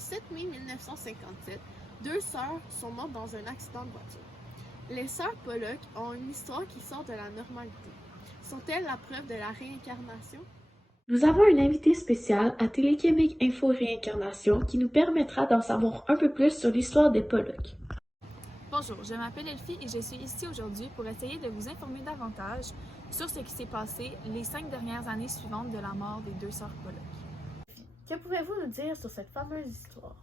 7 mai 1957, deux sœurs sont mortes dans un accident de voiture. Les sœurs Pollock ont une histoire qui sort de la normalité. Sont-elles la preuve de la réincarnation? Nous avons une invitée spéciale à Télé-Québec Info Réincarnation qui nous permettra d'en savoir un peu plus sur l'histoire des Pollock. Bonjour, je m'appelle Elfie et je suis ici aujourd'hui pour essayer de vous informer davantage sur ce qui s'est passé les 5 dernières années suivantes de la mort des deux sœurs Pollock. Que pouvez-vous nous dire sur cette fameuse histoire?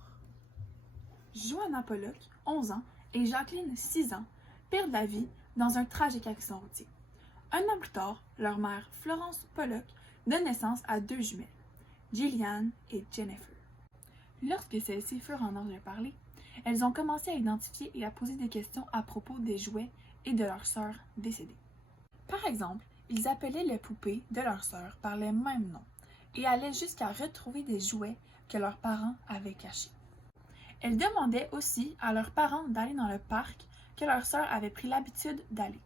Joanna Pollock, 11 ans, et Jacqueline, 6 ans, perdent la vie dans un tragique accident routier. Un an plus tard, leur mère, Florence Pollock, donne naissance à deux jumelles, Gillian et Jennifer. Lorsque celles-ci furent en âge de parler, elles ont commencé à identifier et à poser des questions à propos des jouets et de leurs sœurs décédées. Par exemple, ils appelaient les poupées de leurs sœurs par les mêmes noms et allaient jusqu'à retrouver des jouets que leurs parents avaient cachés. Elles demandaient aussi à leurs parents d'aller dans le parc que leurs sœurs avaient pris l'habitude d'aller,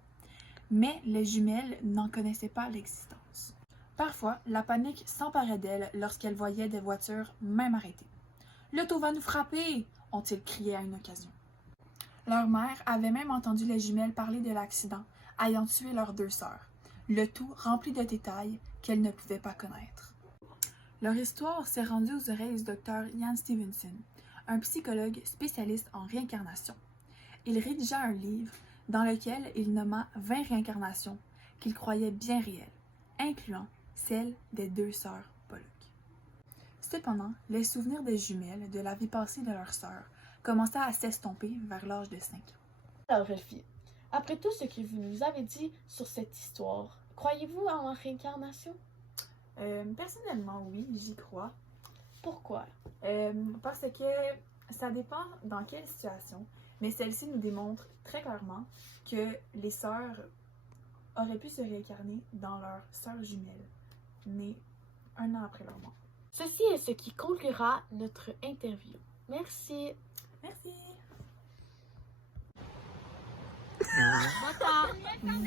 mais les jumelles n'en connaissaient pas l'existence. Parfois, la panique s'emparait d'elles lorsqu'elles voyaient des voitures même arrêtées. « L'auto va nous frapper !» ont-ils crié à une occasion. Leur mère avait même entendu les jumelles parler de l'accident ayant tué leurs deux sœurs, le tout rempli de détails qu'elles ne pouvaient pas connaître. Leur histoire s'est rendue aux oreilles du docteur Ian Stevenson, un psychologue spécialiste en réincarnation. Il rédigea un livre dans lequel il nomma 20 réincarnations qu'il croyait bien réelles, incluant celle des deux sœurs Pollock. Cependant, les souvenirs des jumelles de la vie passée de leurs sœurs commençaient à s'estomper vers l'âge de 5 ans. Alors, Elfie, après tout ce que vous nous avez dit sur cette histoire, croyez-vous en la réincarnation? Personnellement, oui, j'y crois. Pourquoi? Parce que ça dépend dans quelle situation, mais celle-ci nous démontre très clairement que les sœurs auraient pu se réincarner dans leurs sœurs jumelles, nées un an après leur mort. Ceci est ce qui conclura notre interview. Merci. Merci.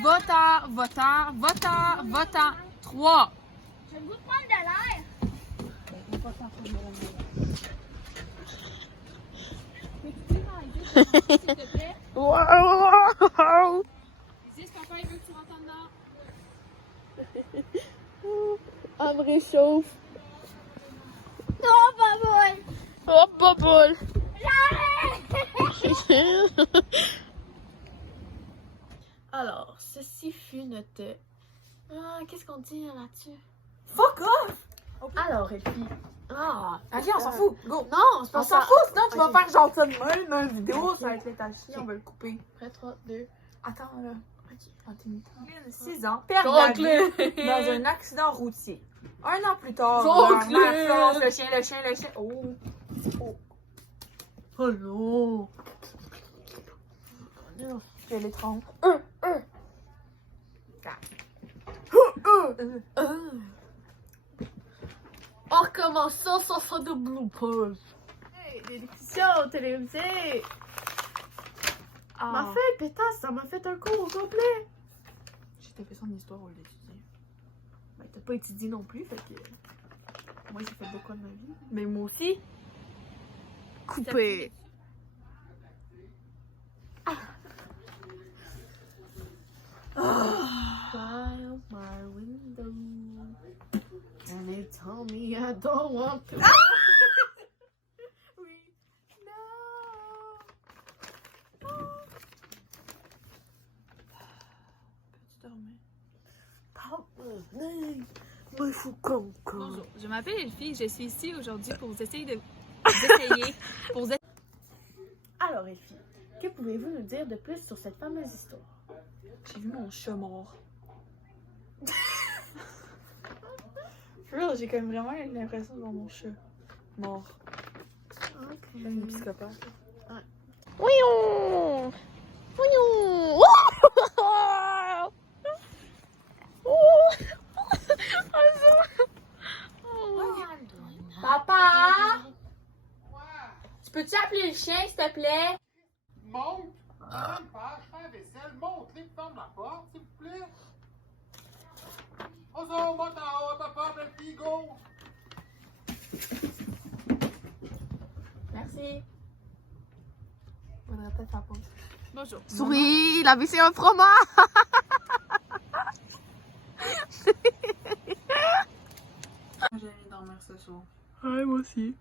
Votant. 3. Je vais vous prendre de l'air. S'il te plaît. Wow! Ici, papa, il veut que tu rentres dedans. Elle me réchauffe. Oh, baboule. Oh, boboule! Alors, ceci fut notre... qu'est-ce qu'on dit là-dessus? Fuck off! Alors, Elfie... Ok, on s'en fout. Go. Non, c'est pas On ça. s'en fout, sinon tu vas Ok. faire genre ça de même dans la vidéo, Ok. ça va être l'étaché, on va le couper. Prêt, 3, 2... Attends là. Ok. Jacqueline, 6 ans, perd la vie Jacqueline! dans un accident routier. Un an plus tard, Jacqueline! leur mère, Florence, le chien. Oh. Oh non! Je l'étrangle. On recommence ça sans faire de bloopers. Hey, l'électricien télévisée! Ma feuille pétasse, ça m'a fait un cours au complet. J'ai tapé ça en histoire au lieu d'étudier. Ben, t'as pas étudié non plus, fait que... Moi, j'ai fait beaucoup de ma vie. Mais moi aussi. Coupé. File my window. And they told me I don't want to. Oui. Peux-tu dormir? Moi, je suis con. Bonjour, je m'appelle Elfie, je suis ici aujourd'hui pour vous essayer Alors, Elfie, que pouvez-vous nous dire de plus sur cette fameuse histoire? J'ai vu mon chat mort. J'ai quand même vraiment l'impression de voir mon chat mort. Ok. Je suis une psychopathe. Voyons! Voyons! Papa! Tu peux-tu appeler le chien, s'il te plaît? Monte! Même pas, je fais la vaisselle, monte-les, ferme la porte, s'il vous plaît. On monte en haut, ta porte, le fille, go! Merci. Faudrait peut-être faire pause. Bonjour. Souris, la vie c'est un fromage! J'ai aimé dormir ce soir. Ouais, moi aussi.